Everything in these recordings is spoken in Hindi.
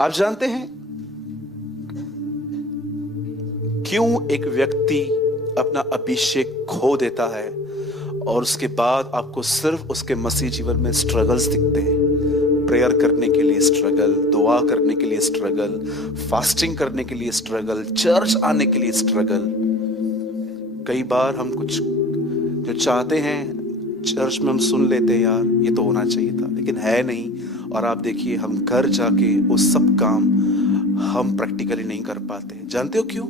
आप जानते हैं क्यों एक व्यक्ति अपना अभिषेक खो देता है और उसके बाद आपको सिर्फ उसके मसीह जीवन में स्ट्रगल्स दिखते हैं? प्रेयर करने के लिए स्ट्रगल, दुआ करने के लिए स्ट्रगल, फास्टिंग करने के लिए स्ट्रगल, चर्च आने के लिए स्ट्रगल। कई बार हम कुछ जो चाहते हैं चर्च में हम सुन लेते हैं, यार ये तो होना चाहिए था, लेकिन है नहीं। और आप देखिए हम घर जाके वो सब काम हम प्रैक्टिकली नहीं कर पाते। जानते हो क्यों?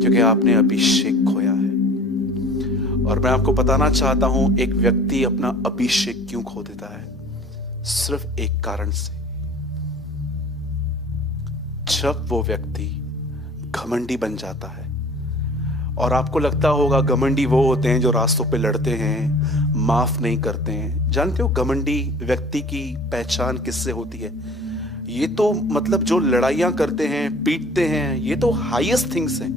क्योंकि आपने अभिषेक खोया है। और मैं आपको बताना चाहता हूं एक व्यक्ति अपना अभिषेक क्यों खो देता है। सिर्फ एक कारण से, जब वो व्यक्ति घमंडी बन जाता है। और आपको लगता होगा घमंडी वो होते हैं जो रास्तों पे लड़ते हैं, माफ नहीं करते हैं। जानते हो घमंडी व्यक्ति की पहचान किससे होती है? ये तो मतलब जो लड़ाइयां करते हैं, पीटते हैं, ये तो हाईएस्ट थिंग्स हैं,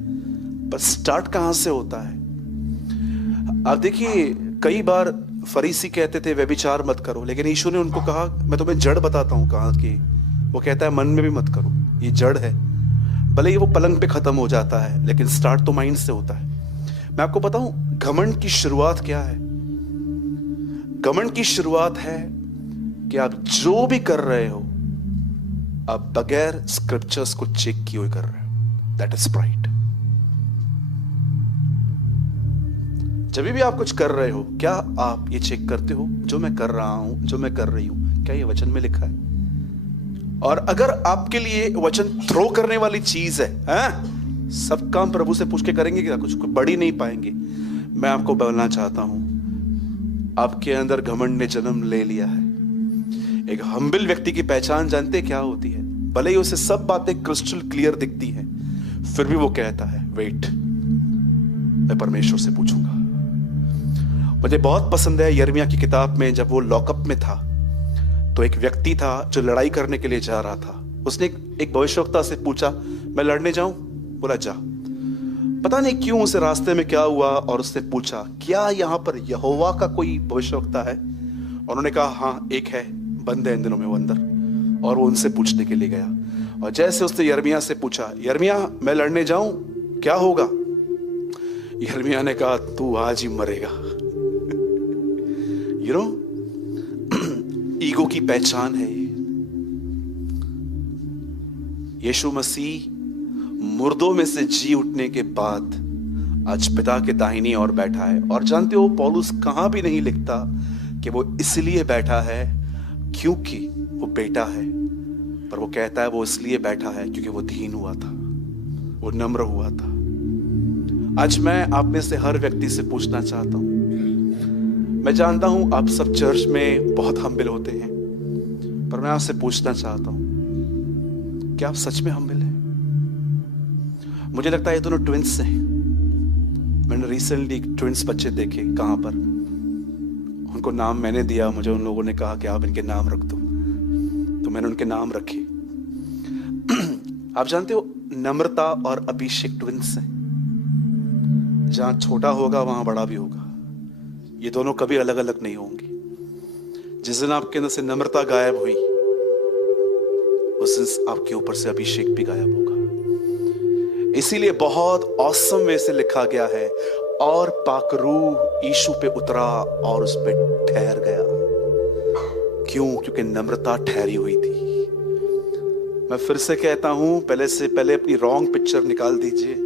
पर स्टार्ट कहां से होता है? आप देखिए कई बार फरीसी कहते थे व्यभिचार मत करो, लेकिन यीशु ने उनको कहा मैं तुम्हें जड़ बताता हूं कहां की। वो कहता है मन में भी मत करो, ये जड़ है। भले ही वो पलंग पे खत्म हो जाता है, लेकिन स्टार्ट तो माइंड से होता है। मैं आपको बताऊं घमंड की शुरुआत क्या है? घमंड की शुरुआत है कि आप जो भी कर रहे हो आप बगैर स्क्रिप्चर्स को चेक किए हुए कर रहे हो। That is pride. जब भी आप कुछ कर रहे हो, क्या आप ये चेक करते हो जो मैं कर रहा हूं, जो मैं कर रही हूं, क्या ये वचन में लिखा है? और अगर आपके लिए वचन थ्रो करने वाली चीज है, सब काम प्रभु से पूछ के करेंगे क्या? कुछ बढ़ ही नहीं पाएंगे। मैं आपको बोलना चाहता हूं आपके अंदर घमंड ने जन्म ले लिया है। एक हम्बल व्यक्ति की पहचान जानते क्या होती है? भले ही उसे सब बातें क्रिस्टल क्लियर दिखती है, फिर भी वो कहता है वेट, मैं परमेश्वर से पूछूंगा। मुझे बहुत पसंद है यिर्मयाह की किताब में, जब वो लॉकअप में था तो एक व्यक्ति था जो लड़ाई करने के लिए जा रहा था। उसने एक भविष्यवक्ता से पूछा मैं लड़ने जाऊं? बोला जा। पता नहीं क्यों उसे रास्ते में क्या हुआ, और उसने पूछा क्या यहां पर यहोवा का कोई भविष्यवक्ता है? और उन्होंने कहा हाँ एक है, बंद है इन दिनों में वो अंदर। और वो उनसे पूछने के लिए गया, और जैसे उसने यिर्मयाह से पूछा यिर्मयाह मैं लड़ने जाऊं क्या होगा? यिर्मयाह ने कहा तू आज ही मरेगा। यू नो ईगो की पहचान है ये। यीशु मसीह मुर्दों में से जी उठने के बाद आज पिता के दाहिनी ओर बैठा है। और जानते हो पौलुस कहां भी नहीं लिखता कि वो इसलिए बैठा है क्योंकि वो बेटा है, पर वो कहता है वो इसलिए बैठा है क्योंकि वो दीन हुआ था, वो नम्र हुआ था। आज मैं आप में से हर व्यक्ति से पूछना चाहता हूं, मैं जानता हूं आप सब चर्च में बहुत हम्बल होते हैं, पर मैं आपसे पूछना चाहता हूं क्या आप सच में हम्बल हैं? मुझे लगता है ये दोनों ट्विंस हैं। मैंने रिसेंटली ट्विंस बच्चे देखे, कहां पर, उनको नाम मैंने दिया, मुझे उन लोगों ने कहा कि आप इनके नाम रख दो, तो मैंने उनके नाम रखे। आप जानते हो नम्रता और अभिषेक ट्विंस हैं। जहां छोटा होगा वहां बड़ा भी होगा, ये दोनों कभी अलग अलग नहीं होंगे। जिस दिन आपके अंदर से नम्रता गायब हुई, उस दिन आपके ऊपर से अभिषेक भी गायब होगा। इसीलिए बहुत औसम वे से लिखा गया है, और पाक रूह यीशु पे उतरा और उस पे ठहर गया। क्यों? क्योंकि नम्रता ठहरी हुई थी। मैं फिर से कहता हूं, पहले से पहले अपनी रॉन्ग पिक्चर निकाल दीजिए।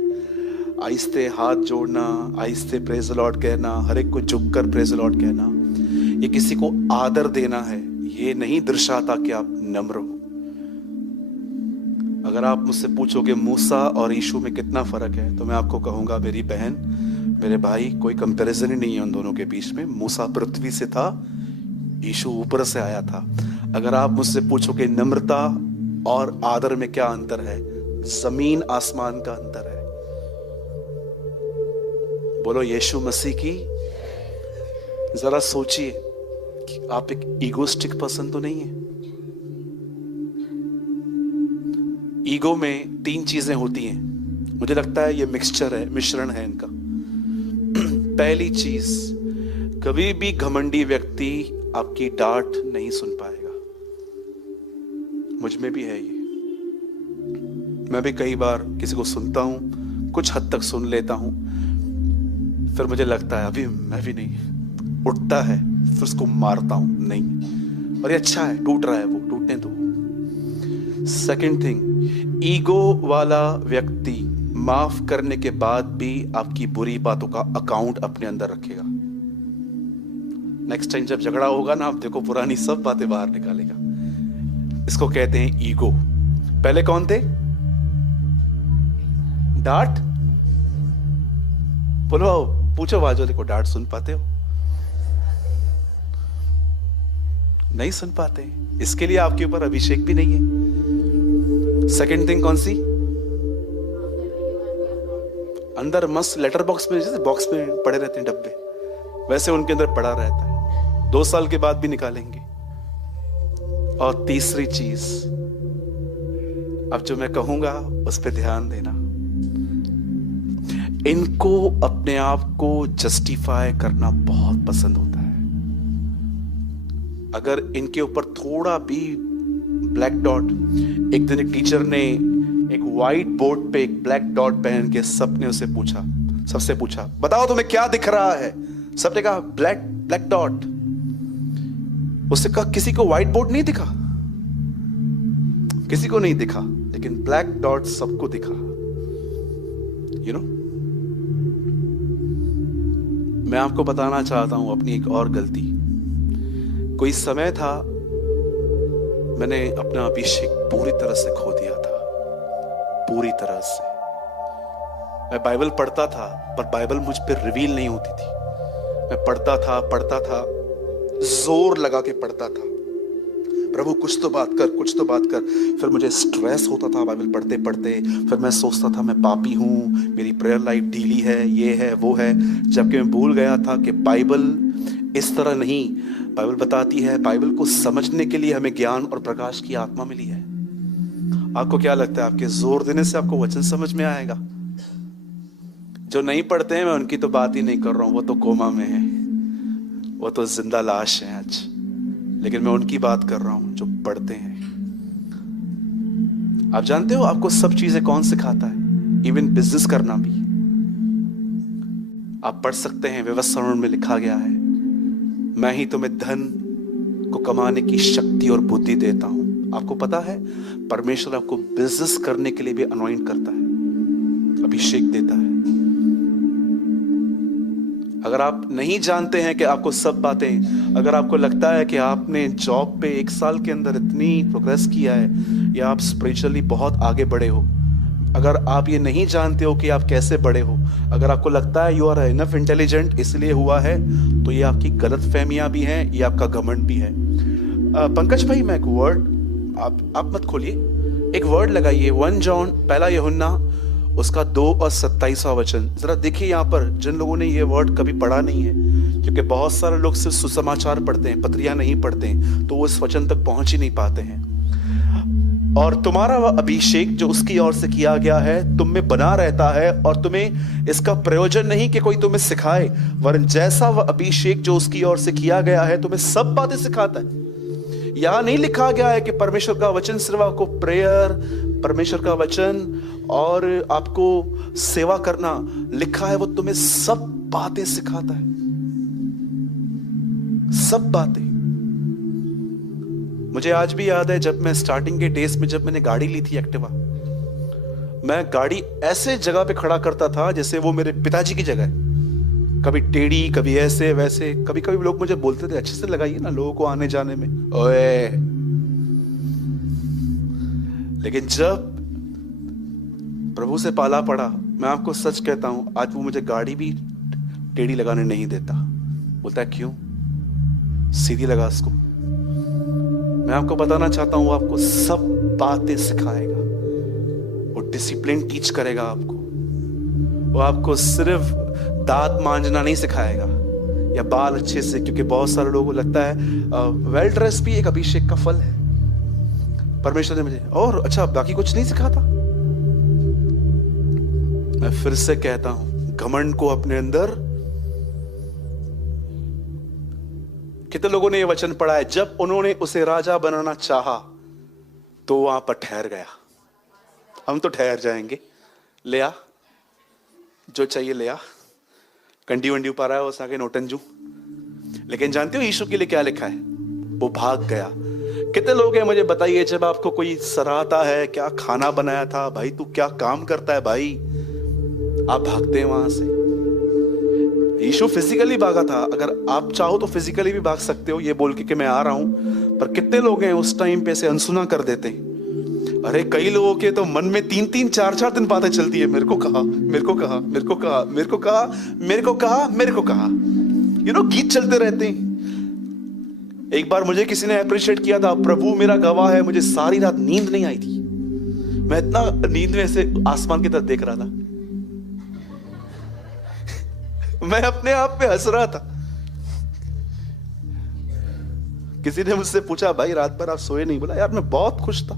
आहिस्ते हाथ जोड़ना, आहिस्ते प्रेज द लॉर्ड कहना, हर एक को झुककर प्रेज द लॉर्ड कहना, ये किसी को आदर देना है, ये नहीं दर्शाता कि आप नम्र हो। अगर आप मुझसे पूछोगे मूसा और यीशु में कितना फर्क है, तो मैं आपको कहूंगा मेरी बहन, मेरे भाई, कोई कंपैरिजन ही नहीं है उन दोनों के बीच में। मूसा पृथ्वी से था, यीशु ऊपर से आया था। अगर आप मुझसे पूछोगे नम्रता और आदर में क्या अंतर है, जमीन आसमान का अंतर है। बोलो यीशु मसीह की। जरा सोचिए कि आप एक ईगोस्टिक पर्सन तो नहीं है। ईगो में 3 चीजें होती हैं, मुझे लगता है ये मिक्सचर है, मिश्रण है इनका। पहली चीज, कभी भी घमंडी व्यक्ति आपकी डांट नहीं सुन पाएगा। मुझ में भी है ये। मैं भी कई बार किसी को सुनता हूं, कुछ हद तक सुन लेता हूं, फिर मुझे लगता है अभी मैं भी नहीं, उठता है फिर उसको मारता हूं, नहीं। और ये अच्छा है, टूट रहा है वो, टूटने दो। सेकंड थिंग, ईगो वाला व्यक्ति माफ करने के बाद भी आपकी बुरी बातों का अकाउंट अपने अंदर रखेगा। नेक्स्ट टाइम जब झगड़ा होगा ना, आप देखो पुरानी सब बातें बाहर निकालेगा। इसको कहते हैं ईगो। पहले कौन थे? डांट। बोलो, पूछो बाजू देखो, डांट सुन पाते हो? नहीं सुन पाते, इसके लिए आपके ऊपर अभिषेक भी नहीं है। सेकंड थिंग कौन सी? अंदर मस्त लेटर बॉक्स में, जैसे बॉक्स में पड़े रहते हैं डब्बे, वैसे उनके अंदर पड़ा रहता है, 2 साल के बाद भी निकालेंगे। और तीसरी चीज, अब जो मैं कहूंगा उस पर ध्यान देना। इनको अपने आप को जस्टिफाई करना बहुत पसंद होता है। अगर इनके ऊपर थोड़ा भी ब्लैक डॉट, एक दिन एक टीचर ने एक व्हाइट बोर्ड पे एक ब्लैक डॉट पहन के सबने उसे पूछा, सबसे पूछा, बताओ तुम्हें क्या दिख रहा है? सबने कहा ब्लैक डॉट। उससे कहा किसी को व्हाइट बोर्ड नहीं दिखा, किसी को नहीं दिखा, लेकिन ब्लैक डॉट सबको दिखा। यू नो, मैं आपको बताना चाहता हूं अपनी एक और गलती। कोई समय था मैंने अपना अभिषेक पूरी तरह से खो दिया था, पूरी तरह से। मैं बाइबल पढ़ता था, पर बाइबल मुझ पर रिवील नहीं होती थी। मैं पढ़ता था, जोर लगा के पढ़ता था, प्रभु कुछ तो बात कर, कुछ तो बात कर। फिर मुझे स्ट्रेस होता था बाइबल पढ़ते पढ़ते। फिर मैं सोचता था मैं पापी हूं, मेरी प्रेयर लाइफ ढीली है, ये है वो है, जबकि मैं भूल गया था कि बाइबल इस तरह नहीं। बाइबल बताती है, बाइबल को समझने के लिए हमें ज्ञान और प्रकाश की आत्मा मिली है। आपको क्या लगता है आपके जोर देने से आपको वचन समझ में आएगा? जो नहीं पढ़ते हैं, मैं उनकी तो बात ही नहीं कर रहा हूं, वो तो कोमा में है, वो तो जिंदा लाश है आज। लेकिन मैं उनकी बात कर रहा हूं जो पढ़ते हैं। आप जानते हो आपको सब चीजें कौन सिखाता है? इवन बिजनेस करना भी। आप पढ़ सकते हैं, व्यवस्था में लिखा गया है, मैं ही तुम्हें धन को कमाने की शक्ति और बुद्धि देता हूं। आपको पता है परमेश्वर आपको बिजनेस करने के लिए भी अनॉइंट करता है, अभिषेक देता है। अगर आप नहीं जानते हैं कि आपको सब बातें, अगर आपको लगता है कि आपने जॉब पे 1 साल के अंदर इतनी प्रोग्रेस किया है, या आप स्पिरिचुअली बहुत आगे बढ़े हो, अगर आप ये नहीं जानते हो कि आप कैसे बड़े हो, अगर आपको लगता है यू आर इनफ इंटेलिजेंट इसलिए हुआ है, तो ये आपकी गलत फहमियां भी हैं, ये आपका घमंड भी है। पंकज भाई, मैं एक वर्ड, आप मत खोलिए, एक वर्ड लगाइए, 1 जॉन, पहला यूहन्ना, उसका 2 और 27 वचन। जरा देखिए यहाँ पर, जिन लोगों ने ये वर्ड कभी पढ़ा नहीं है, क्योंकि बहुत सारे लोग सिर्फ सुसमाचार पढ़ते हैं, पत्रियां नहीं पढ़ते हैं, तो वो इस वचन तक पहुंच ही नहीं पाते हैं। और तुम्हारा वह अभिषेक जो उसकी ओर से किया गया है तुम में बना रहता है, और तुम्हें इसका प्रयोजन नहीं कि कोई तुम्हें सिखाए, वरन जैसा वह अभिषेक जो उसकी ओर से किया गया है तुम्हें सब बातें सिखाता है। यहां नहीं लिखा गया है कि परमेश्वर का वचन सिर्फ आपको प्रेयर, परमेश्वर का वचन और आपको सेवा करना, लिखा है वो तुम्हें सब बातें सिखाता है, सब बातें। मुझे आज भी याद है जब मैं स्टार्टिंग के डेज में, जब मैंने गाड़ी ली थी एक्टिवा, मैं गाड़ी ऐसे जगह पे खड़ा करता था जैसे वो मेरे पिताजी की जगह है, कभी टेढ़ी, कभी ऐसे वैसे। कभी कभी लोग मुझे बोलते थे अच्छे से लगाइए ना लोगों को आने जाने में, ओए। लेकिन जब प्रभु से पाला पड़ा, मैं आपको सच कहता हूं, आज वो मुझे गाड़ी भी टेढ़ी लगाने नहीं देता। बोलता है क्यों, सीधी लगा इसको। मैं आपको बताना चाहता हूं, वो आपको सब बातें सिखाएगा, वो डिसिप्लिन टीच करेगा आपको। वो आपको सिर्फ दांत मांजना नहीं सिखाएगा या बाल अच्छे से, क्योंकि बहुत सारे लोगों को लगता है वेल ड्रेस भी एक अभिषेक का फल है। परमेश्वर ने मुझे और अच्छा बाकी कुछ नहीं सिखाता। मैं फिर से कहता हूं, घमंड को अपने अंदर। कितने लोगों ने यह वचन पढ़ा है, जब उन्होंने उसे राजा बनाना चाहा तो वहां पर ठहर गया। हम तो ठहर जाएंगे। ले आ, जो चाहिए ले आ। कंडी वंडी पा रहा है उस आगे नोटंजू। लेकिन जानते हो यीशु के लिए क्या लिखा है? वो भाग गया। कितने लोग हैं मुझे बताइए, जब आपको कोई सराहता है, क्या खाना बनाया था भाई, तू क्या काम करता है भाई, आप भागते हैं वहां से। यीशु फिजिकली भागा था। अगर आप चाहो तो फिजिकली भी भाग सकते हो, ये बोल के कि मैं आ रहा हूं। पर कितने लोग हैं उस टाइम पे से अनसुना कर देते हैं। अरे कई लोगों के तो मन में 3-3, 4-4 दिन बातें चलती है, मेरे को कहा, मेरे को कहा, मेरे को कहा, मेरे को कहा, मेरे को कहा, मेरे को कहा, गीत चलते रहते हैं। एक बार मुझे किसी ने अप्रिशिएट किया था, प्रभु मेरा गवाह है, मुझे सारी रात नींद नहीं आई थी। मैं इतना नींद में से आसमान की तरफ देख रहा था, मैं अपने आप पे हंस रहा था। किसी ने मुझसे पूछा, भाई रात भर आप सोए नहीं? बोला यार मैं बहुत खुश था।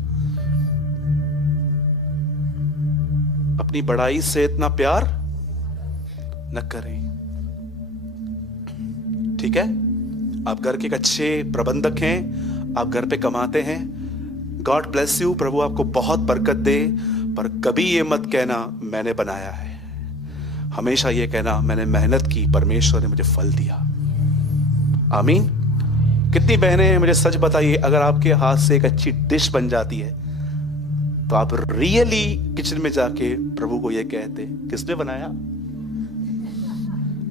अपनी बड़ाई से इतना प्यार न करें, ठीक है? आप घर के एक अच्छे प्रबंधक हैं, आप घर पे कमाते हैं, गॉड ब्लेस यू, प्रभु आपको बहुत बरकत दे। पर कभी ये मत कहना मैंने बनाया है। हमेशा ये कहना मैंने मेहनत की, परमेश्वर ने मुझे फल दिया। आमीन। कितनी बहनें हैं मुझे सच बताइए, अगर आपके हाथ से एक अच्छी डिश बन जाती है तो आप रियली किचन में जाके प्रभु को ये कहते, किसने बनाया?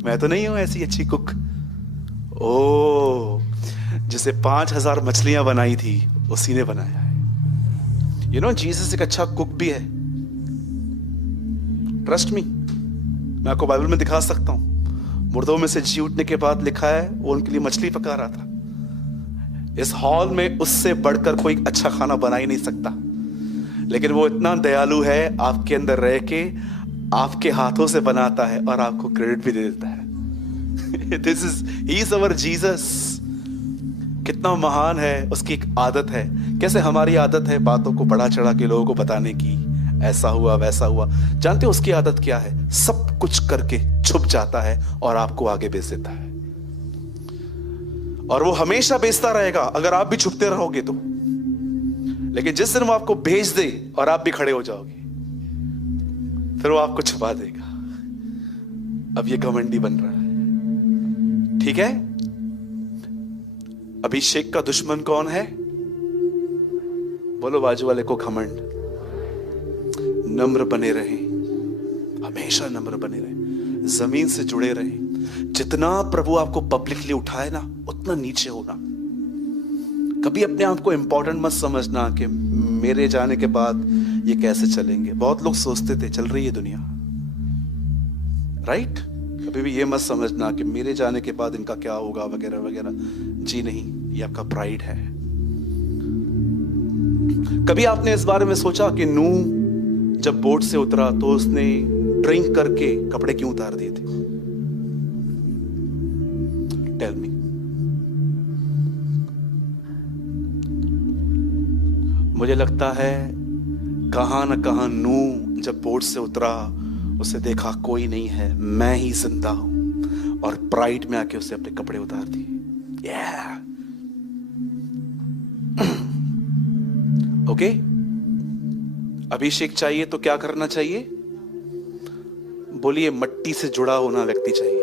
मैं तो नहीं हूं ऐसी अच्छी कुक। ओ, जिसे 5000 मछलियां बनाई थी उसी ने बनाया है। जीसस एक अच्छा कुक भी है। ट्रस्ट मी, मैं आपको बाइबल में दिखा सकता हूं। मुर्दों में से जी उठने के बाद लिखा है वो उनके लिए मछली पका रहा था। इस हॉल में उससे बढ़कर कोई अच्छा खाना बना ही नहीं सकता, लेकिन वो इतना दयालु है, आपके अंदर रह के आपके हाथों से बनाता है और आपको क्रेडिट भी दे देता है। He is our Jesus. कितना महान है, उसकी एक आदत है। कैसे हमारी आदत है बातों को बढ़ा चढ़ा के लोगों को बताने की, ऐसा हुआ वैसा हुआ। जानते हो उसकी आदत क्या है? सब कुछ करके छुप जाता है और आपको आगे भेज देता है। और वो हमेशा भेजता रहेगा अगर आप भी छुपते रहोगे तो। लेकिन जिस दिन वो आपको भेज दे और आप भी खड़े हो जाओगे, फिर वो आपको छुपा देगा। अब ये घमंडी बन रहा है, ठीक है? अभिषेक का दुश्मन कौन है? बोलो बाजू वाले को, घमंड। नम्र बने रहे, हमेशा नम्र बने रहे, जमीन से जुड़े रहे। जितना प्रभु आपको पब्लिकली उठाए ना, उतना नीचे होना। कभी अपने आप को इंपॉर्टेंट मत समझना कि मेरे जाने के बाद ये कैसे चलेंगे। बहुत लोग सोचते थे चल रही है दुनिया, राइट? कभी भी ये मत समझना कि मेरे जाने के बाद इनका क्या होगा वगैरह वगैरह। जी नहीं, ये आपका प्राइड है। कभी आपने इस बारे में सोचा कि नूह जब बोट से उतरा तो उसने ड्रिंक करके कपड़े क्यों उतार दिए थे? Tell me. मुझे लगता है कहां न कहां नूह जब बोट से उतरा, उसे देखा कोई नहीं है, मैं ही जिंदा हूं, और प्राइड में आके उसे अपने कपड़े उतार दिए। ओके? अभिषेक चाहिए तो क्या करना चाहिए? बोलिए, मट्टी से जुड़ा होना व्यक्ति चाहिए।